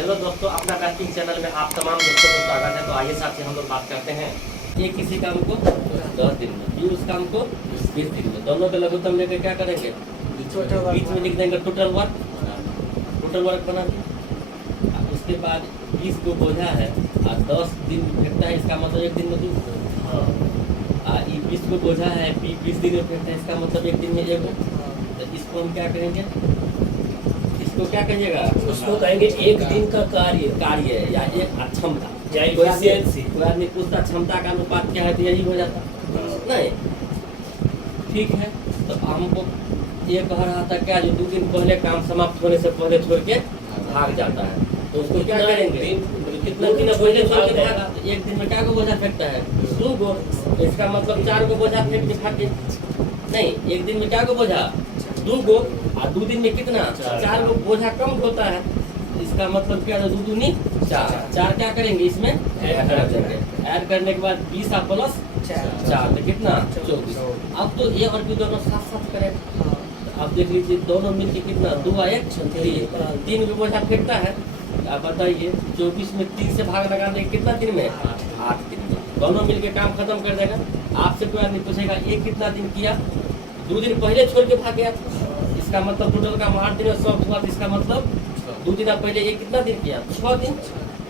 Hello दोस्तों, अपना batting channel में आप तमाम दोस्तों को स्वागत है। तो आइए साथ ही हम लोग बात करते हैं। ये किसी काम को 10 दिन में, बी उस काम को 20 दिन में, दोनों के लघुत्तम लेकर क्या करेंगे, बीच में लिख देंगे टोटल वर्क बना के। उसके बाद 20 को बोझा है और 10 दिन फेंकता है, इसका मतलब एक दिन में 2। 20 को बोझा है, 20 दिन में फेंकता है, इसका मतलब एक दिन में 1। तो इसको हम क्या करेंगे, इसको क्या कहिएगा, उसको कहेंगे एक दिन का कार्य या एक क्षमता या कोई efficiency। आदमी पूछता क्षमता का अनुपात क्या है, तो यही हो जाता नहीं। ठीक है, तो हमको ये कह रहा था क्या, जो 2 दिन पहले काम समाप्त होने से पहले छोड़ के भाग जाता है, तो उसको क्या करेंगे, कितना दिन पहले छोड़ के भागा, तो एक दिन में क्या को बोझा फेंकता है, 2 गो। इसका मतलब 4 को बोझा फेंक के भागे नहीं, एक दिन में क्या को बोझा, 2 गो, और 2 दिन में कितना, 4 गो बोझा कम होता है। इसका मतलब क्या, 2 दूनी 4 क्या करेंगे, इसमें ऐड कर देंगे। ऐड करने के बाद 20 प्लस 4 तो कितना, 24। अब तो ए और बी दोनों साथ साथ करें। अब देख लीजिए, दोनों मिलके कितना, 2 और 1 3 को बोझा फेंकता है। आप बताइए, 24 में 3 से भाग लगा देंगे, कितना दिन में, 8 दिन में। दोनों मिलके काम खत्म कर देगा। आपसे कोई आदमी पूछेगा ये कितना दिन किया, 2 दिन पहले छोड़ के भाग गया, इसका मतलब टोटल का 8 दिन और 100 हुआ। इसका मतलब 2 दिन पहले ये कितना दिन किया, 6 दिन।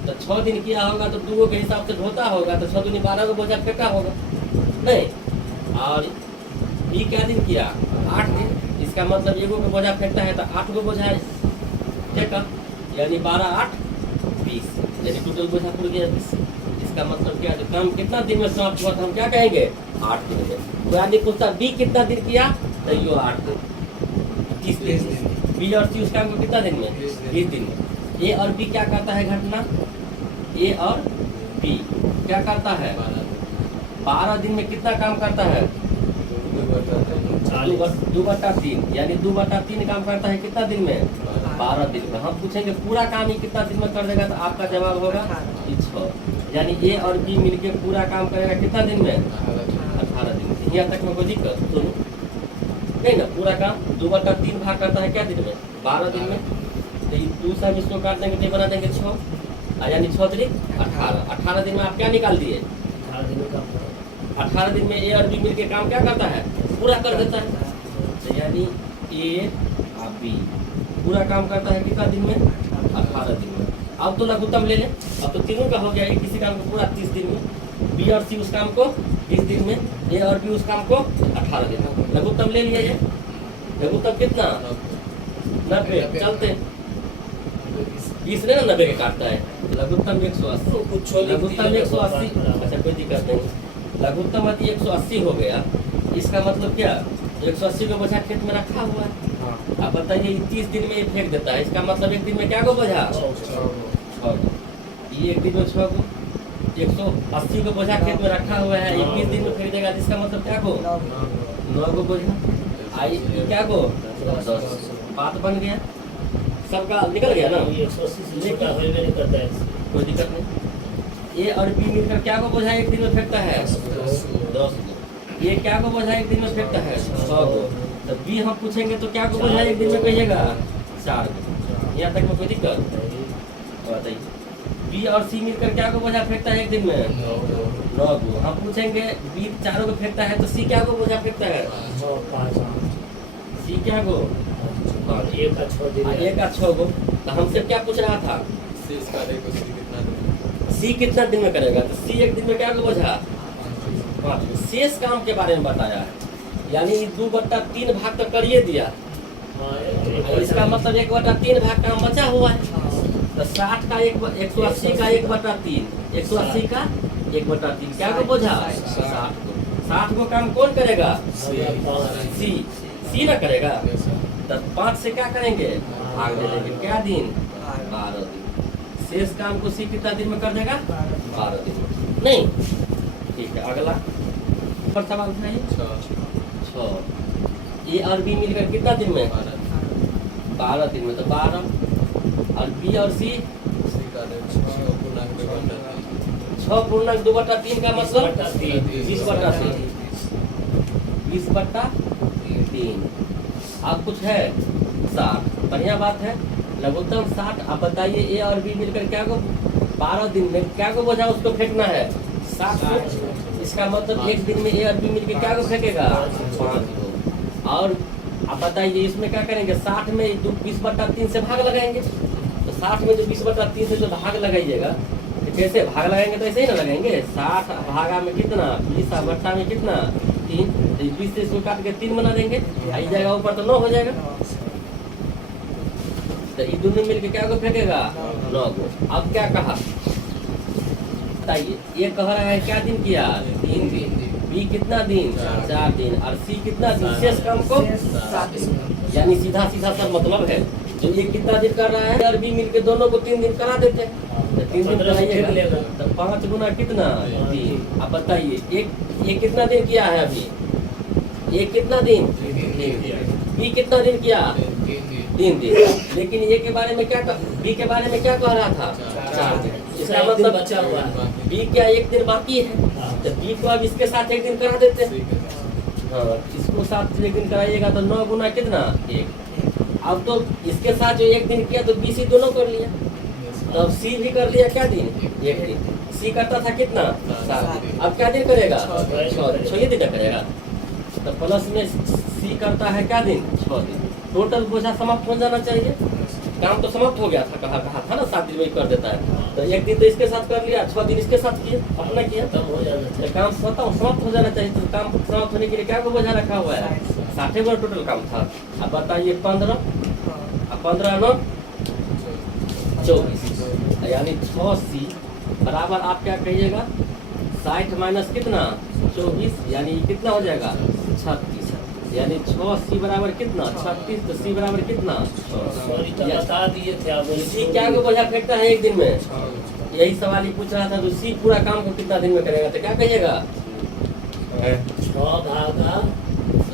तो 6 दिन किया होगा तो 2 के हिसाब से ढोता होगा, तो 6 दूनी 12 को बोझा फेंका होगा नहीं। और बी क्या दिन किया, 8 दिन। इसका मतलब 1 को बोझा फेंकता है तो 8 को बोझा फेंका, यानी 12 8 20, यानी टोटल बोझा पूरा गया 20। इसका मतलब क्या, जो काम कितना दिन में समाप्त हुआ था, हम क्या कहेंगे, 8 दिन में। तो आदमी पूछता बी कितना दिन किया, तो यो 8 दिन 30 दिन। बी और सी उस काम को कितना दिन में, 20 दिन में। ए और बी क्या करता है घटना, ए और बी क्या करता है, 12 दिन में कितना काम करता है, 2/3, यानी 2/3 काम करता है कितना दिन में, 12 दिन में। हम पूछेंगे पूरा काम ही कितना दिन में कर देगा, तो आपका जवाब होगा 6। यानी ए और बी मिलके पूरा काम करेगा कितना दिन में, 18 दिन में। यहाँ तक में कोई दिक्कत सुनो नहीं ना। पूरा काम 2/3 भाग करता है क्या दिन में, 12 दिन में। तो ये 2 से हम इसको काट देंगे तो बना देंगे 6, यानी 6 3 18। 18 दिन में आप क्या निकाल दिए, 18 दिन में ए और बी मिलके काम क्या करता है, पूरा कर देता है। तो यानी ए और बी पूरा काम करता है कितना दिन में, 18 दिन में। अब तो लघुत्तम ले लें, अब तो तीनों का हो गया। एक किसी काम को पूरा 30 दिन में, बी और सी उस काम को 20 दिन में, ए और बी उस काम को 18 दिन में। लघुत्तम ले लिया जाए। लघुत्तम कितना, 90। चलते 20 ने 90 के काटता है, लघुत्तम 180। लघुत्तम 180, अच्छा कोई दिक्कत नहीं। लघुत्तम यदि 180 हो गया, इसका मतलब क्या, 180 को बोझा खेत में रखा हुआ है। आप बताइए 30 दिन में ये फेंक देता है, इसका मतलब एक दिन में क्या को बोझा, 6 गो। ये एक दिन में 6 को, 180 को बोझा खेत में रखा हुआ है, 21 दिन में फेंक देगा, इसका मतलब क्या को, 9 को बोझा। आई क्या को 10। बात बन गया, सबका निकल गया ना, कोई दिक्कत नहीं। ए और बी मिलकर क्या को बोझा एक दिन में फेंकता है, 10 को। ये क्या को बोझा एक दिन में फेंकता है, 100 को। तो बी हम पूछेंगे तो क्या को बोझा एक दिन में कहिएगा, 4 को। यहाँ तक में कोई दिक्कत बताइए। बी और सी मिलकर क्या को बोझा फेंकता है एक दिन में, 9 को। हम पूछेंगे बी 4 को फेंकता है तो सी क्या को बोझा फेंकता है, सी क्या को, 1 का 6 को। तो हमसे क्या पूछ रहा था, सी कितना दिन में करेगा, तो सी एक दिन में क्या को बोझा, 5 को। शेष काम के बारे में बताया है, यानी 2/3 भाग तो कर ही दिया। इसका मतलब 1/3 भाग काम बचा हुआ है। तो 60 का 180 का 1/3, 180 का 1/3 क्या को बोझा, 60 को। 60 को काम कौन करेगा, सी ना करेगा। तो 5 से क्या करेंगे, भाग दे देंगे, क्या दिन, 12 दिन। शेष काम को सी कितना दिन में कर देगा, 12 दिन में नहीं। ठीक है, अगला पर सवाल उठाइए। 6 ए और बी मिलकर कितना दिन में, 12 दिन में। तो 12 और बी और सी 6/2/3 का मतलब 20/3। अब कुछ है 7, बढ़िया बात है। लघुत्तम 60। आप बताइए ए और बी मिलकर क्या को 12 दिन में क्या को बोझा उसको फेंकना है 60 को। इसका मतलब एक दिन में ए और बी मिलकर क्या को फेंकेगा 5 को। और आप बताइए इसमें क्या करेंगे 60 में 20/3 से भाग लगाएंगे। तो 60 में जो 20/3 से जो भाग लगाइएगा तो कैसे भाग लगाएंगे तो ऐसे ही ना लगाएंगे 60 भागा में कितना 20 बट्टा में कितना 3। 20 से इसको काट के 3 बना देंगे आई जाएगा ऊपर तो 9 हो जाएगा। तो ये दोनों मिलके क्या को फेंकेगा 9 को। अब क्या कहा बताइए ये कह रहा है क्या दिन किया 3 दिन। बी कितना दिन 4 दिन और सी कितना दिन शेष काम को यानी सीधा सीधा सब मतलब है जो ये कितना दिन कर रहा है और बी मिलके दोनों को 3 दिन करा देते हैं। तो 3 दिन कराइएगा तो 5 गुना कितना 3। अब बताइए एक कितना दिन किया है अभी एक कितना दिन बी कितना दिन किया 3 दिन। लेकिन ए के बारे में क्या बी के बारे में क्या कह रहा था 4 दिन। इसका मतलब बचा हुआ है बी क्या एक दिन बाकी है तो बी को अब इसके साथ एक दिन करा देते हैं। हाँ इसको साथ एक दिन कराइएगा तो 9 गुना कितना 1। अब तो इसके साथ जो एक दिन किया तो बी सी दोनों कर लिया तो अब सी भी कर लिया क्या दिन एक दिन। सी करता था कितना 7 दिन अब क्या दिन करेगा 6 दिन करेगा। तो प्लस में सी करता है क्या दिन 6 दिन। टोटल बोझा समाप्त हो जाना चाहिए। काम तो समाप्त हो गया था कहा था ना 7 दिन में कर देता है तो एक दिन तो इसके साथ कर लिया 6 दिन इसके साथ किया अपना किया खत्म हो जाना चाहिए। तो काम समाप्त हो जाना चाहिए। तो काम समाप्त होने के लिए क्या को बोझा रखा हुआ है 60 गो टोटल काम था। अब बताइए 15 अब 15 9 24 यानी 6C बराबर आप क्या कहिएगा 60 माइनस कितना 24 यानी कितना हो जाएगा 36 यानी 6C बराबर कितना 36 तो C बराबर कितना 6। सॉरी तो बता दिए थे आप सी क्या को बोझा फेंकता है एक दिन में यही सवाल ही पूछ रहा था। तो सी पूरा काम को कितना दिन में करेगा तो क्या कहिएगा 6 भागा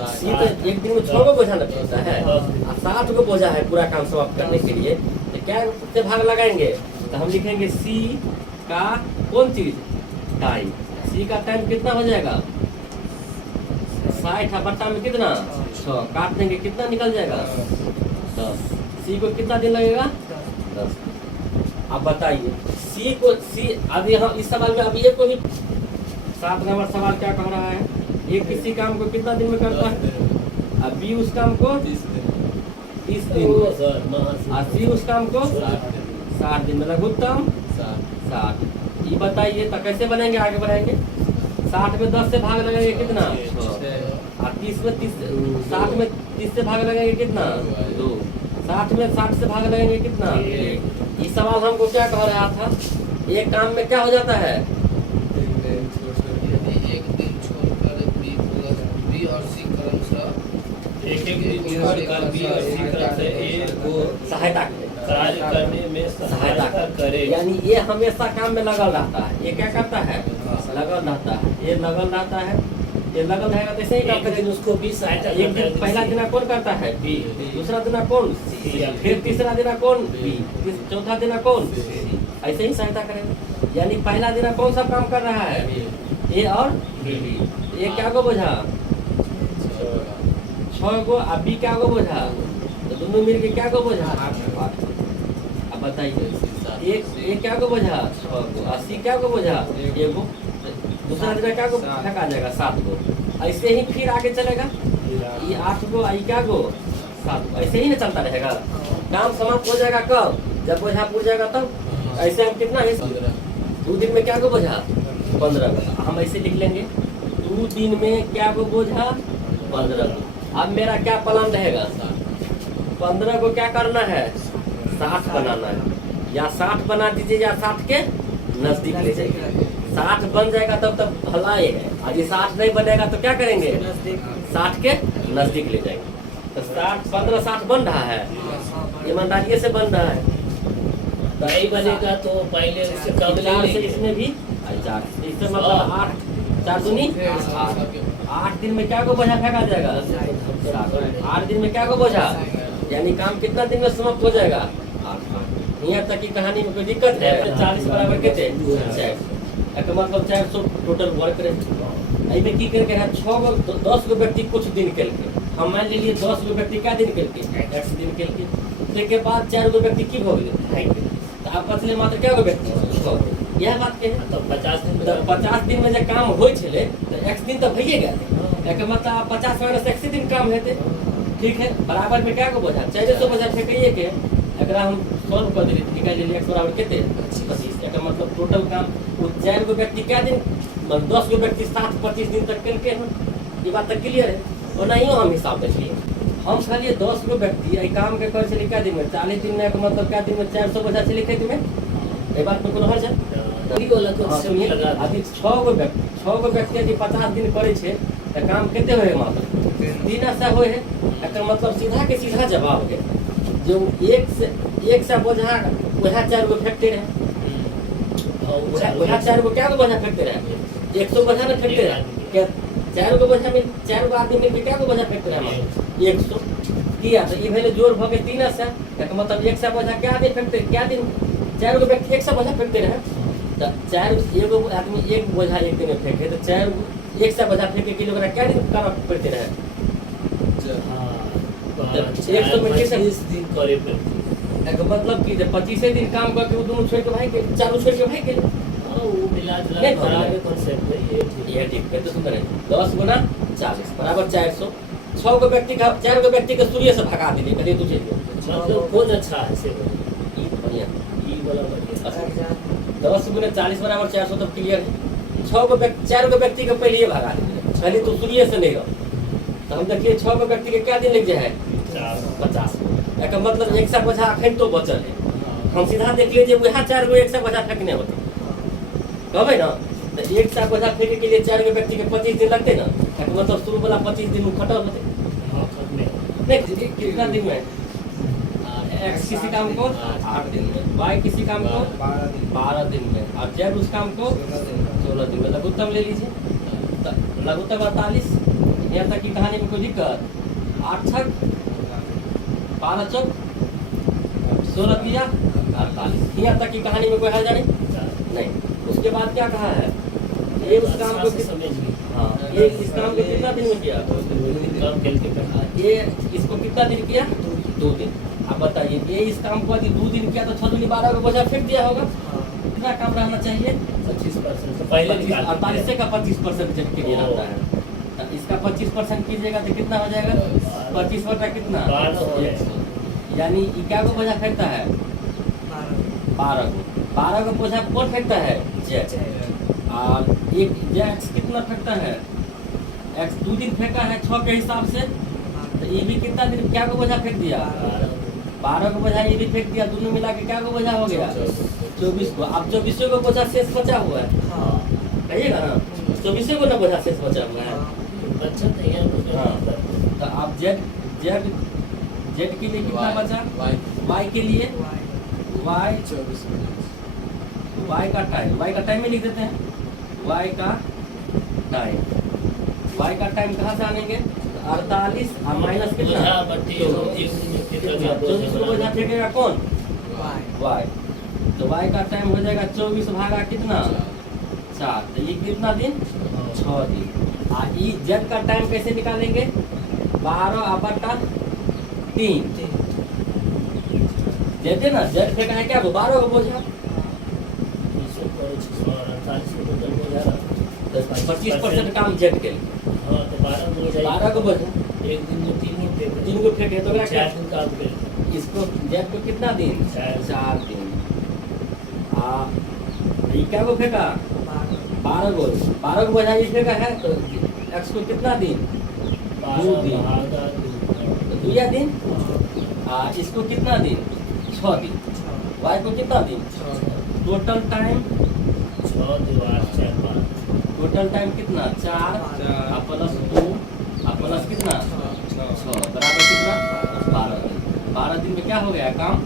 सी तो एक दिन में 6 को बोझा लगता है और 7 को बोझा है पूरा काम समाप्त करने के लिए। तो क्या से भाग लगाएंगे तो हम लिखेंगे सी का कौन चीज टाइम। सी का टाइम कितना हो जाएगा 60 बट्टा में कितना 6 काट देंगे कितना निकल जाएगा 10। सी को कितना दिन लगेगा 10। अब बताइए सी को सी अब यहाँ इस सवाल में अब ये को भी 7 नंबर सवाल क्या कह रहा है ये किसी काम को कितना दिन में करता है। अब बी उस काम को 30 दिन में और सी उस काम को 60 दिन में लघुत्तम 60। ये बताइए तो कैसे बनेंगे आगे बढ़ाएंगे 60 में 10 से भाग लगेंगे कितना 6 और 30 में 60 में 30 से भाग लगेंगे कितना 2 60 में 60 से भाग लगेंगे कितना 1। ये सवाल हमको क्या कह रहा था एक काम में क्या हो जाता है एक दिन छोड़कर बी और सी क्रमशः एक दिन छोड़कर बी और सी क्रम से ए को सहायता कार्य करने में सहायता करे। यानी ये हमेशा काम में लगल रहता है। ये क्या करता है लगल रहता है ये लगल रहता है ये लगल रहेगा तो ऐसे ही काम एक दिन करेगा। उसको भी सहायता एक करता है दिन पहला दिन कौन करता है बी दूसरा दिन कौन सी फिर तीसरा दिन कौन बी चौथा दिन कौन सी ऐसे ही सहायता करेगा। यानी पहला दिन कौन सा काम कर रहा है ए और बी। ए क्या को बोझा 6 को अब बी क्या को बोझा तो दोनों मिलके क्या को बोझा 8। अब बताइए एक क्या को बोझा 6 को और सी क्या को बोझा 1 को। दूसरा दिन क्या को फेंका जाएगा 7 को। ऐसे ही फिर आगे चलेगा ये 8 को आई क्या को 7 को ऐसे ही ना चलता रहेगा। काम समाप्त हो जाएगा कब जब बोझा पूर जाएगा तब। ऐसे हम कितना है 2 दिन में क्या को बोझा 15 को। हम ऐसे लिख लेंगे 2 दिन में क्या को बोझा 15 को। अब मेरा क्या प्लान रहेगा 15 को क्या करना है 60 बनाना है या 60 बना दीजिए या 60 के नजदीक ले जाइए। 60 बन जाएगा तब तक भलाई है और ये 60 नहीं बनेगा तो क्या करेंगे 60 के नजदीक ले जाएंगे। तो 60 15 60 बन रहा है ईमानदारी से बन रहा है। नहीं बनेगा तो पहले उससे कम ले 4 से लेंगे। इसमें भी 4 इससे मतलब 8 4 दूनी 8 दिन में क्या को बोझा फेंका जाएगा 8 दिन में क्या को बोझा यानी काम कितना दिन में समाप्त हो जाएगा 8। यहाँ तक की कहानी में कोई दिक्कत है 40 बराबर कितने 400 मतलब 400 टोटल वर्क रहे। में की करके है 6 गो 10 गो व्यक्ति कुछ दिन के लिए हम मान लीजिए 10 गो व्यक्ति क्या दिन के लिए x दिन के लिए तो के बाद 4 गो व्यक्ति की हो गए, तो आप बचले मात्र क्या गो व्यक्ति, 6 गो। यह बात के है। तो 50 दिन तो 50 दिन में जब काम होय छले तो x दिन तो भइए गेल, एकर मतलब आप 50 माइनस 100 दिन काम हेते, ठीक है। बराबर में क्या को बोझा 400 बोझा फेंकइए के एकरा हम सॉल्व कर देली, निकाल लेली x बराबर केते 25। एकर मतलब टोटल काम वो 4 गो व्यक्ति क्या दिन, मतलब 10 गो व्यक्ति साथ 25 दिन तक केलके हन। ये बात तक क्लियर है। और नहीं हम हिसाब देखिए, हम खाली 10 गो व्यक्ति ए काम के कर चली क्या दिन में 40 दिन में, मतलब क्या दिन में 400 बोझा चली खेत में। ए बात में कोनो हर्ज है? ई वाला तो हाँ, सुनिए लगा अभी 6 गो व्यक्ति यदि 50 दिन करे छे तो काम केते होय, मतलब 3 ऐसा होय है। एकर मतलब सीधा के सीधा जवाब है जो एक से बोझा वह 4 गो फेंकते रहे, वह 4 गो क्या गो बोझा फेंकते रहे, 100 बोझा ना फेंकते रहे क्या, 4 गो बोझा में 4 गो आदमी मिलके क्या गो बोझा फेंकते रहे, 100 किया। तो ये भेले जोड़ भ के 3 ऐसा, एकर मतलब 100 बोझा क्या दिन फेंकते, क्या दिन 4 गो व्यक्ति 100 बोझा फेंकते रहे। तो 4 एगो आदमी 1 बोझा एक दिन में फेंके तो 4 100 बोझा फेंके के लिए ओकरा क्या दिन काम पड़ते रहे, 100 में 25 दिन करे पड़ती। एकर मतलब कि जब 25 दिन काम करके वो दोनों छोड़ के भाई के, चारों छोड़ के भाई के, वो मिला जुला नहीं, बराबर कॉन्सेप्ट है ये। ये ठीक है। तो सुन रहे 10 गुना 40 बराबर 400। 6 गो व्यक्ति का 4 गो व्यक्ति के सूर्य से भगा दिले, कहलिए तू चल मतलब कौन अच्छा है से ई बढ़िया। ई वाला बढ़िया। 10 गुना 40 बराबर 400 तब क्लियर है। 6 गो व्यक्ति 4 गो व्यक्ति के पहले ये भगा दिले, कहलिए तू सूर्य से नहीं रहो। तो हम देखिए 6 गो व्यक्ति के क्या दिन लग जाए 50। एकर मतलब 100 बोझा अखन तो बचल है। हम सीधा देख लीजिए वह 4 गो 100 बोझा फेंकने होते, कहबे ना। तो 100 बोझा फेंके के लिए 4 गो व्यक्ति के 25 दिन लगते ना, एकर मतलब शुरू वाला 25 दिन में खत्म होते। हाँ खत्म है। नहीं कितना दिन में, x किसी काम को 8 दिन में, y किसी काम को 12 दिन में, और z उस काम को 16 दिन में। लघुत्तम ले लीजिए, तो लघुत्तम 48। यहाँ तक की कहानी में कोई दिक्कत, 8 छक 12 चौक 16 किया 48। यहाँ तक की कहानी में कोई हल जाने नहीं। उसके बाद क्या कहा है, ये उस काम को समझ गई। हाँ ये इस काम को कितना दिन में किया, काम करके ये इसको कितना दिन किया 2 दिन। आप बताइए ये इस काम को यदि 2 दिन किया तो 6 दूनी 12 को बोझा फेंक दिया होगा। कितना काम रहना चाहिए 25%। तो पहले 48 का 25% जब के लिए रहता है। तो इसका 25% कीजिएगा तो कितना हो जाएगा 25 बटा कितना 12 हो जाएगा। यानी ये क्या को बोझा फेंकता है 12 को बोझा कौन फेंकता है जेट। और एक जेट कितना फेंकता है x 2 दिन फेंका है 6 के हिसाब से। तो ये भी कितना दिन क्या को बोझा फेंक दिया 12 को बोझा ये भी फेंक दिया, दोनों मिला के क्या को बोझा हो गया 24 को। अब 24 को बोझा शेष बचा हुआ है, कहिएगा ना 24 को ना बोझा शेष बचा हुआ है। अच्छा नहीं है। हाँ। तो आप जेड के लिए कितना बचा, y के लिए y का टाइम में लिख देते हैं, y का टाइम कहाँ से आनेंगे 48 और माइनस कितना 24 को बोझा फेंकेगा कौन y। तो y का टाइम हो जाएगा 24 भागा कितना 4। तो ये कितना दिन 6 दिन। और ये जेड का टाइम कैसे निकालेंगे 12 बटा 3। जेड ना जेड फेंका है क्या 12 को बोझा, 25% काम जेड के लिए। हाँ तो 12 को बोझा एक दिन में 3 को फेंके तो 4 दिन काम करे। इसको जेड को कितना दिन 4 दिन। ये क्या को फेंका 12 को बोझा ये फेंका है तो एक्स को कितना दिन 2 दिन, तो 2 दिन। इसको कितना दिन 6 दिन। वाई को कितना दिन टोटल टाइम 6 दिवार 4 5 टोटल टाइम कितना 4 प्लस 2 प्लस कितना 6 बराबर कितना 12 दिन। 12 दिन में क्या हो गया काम।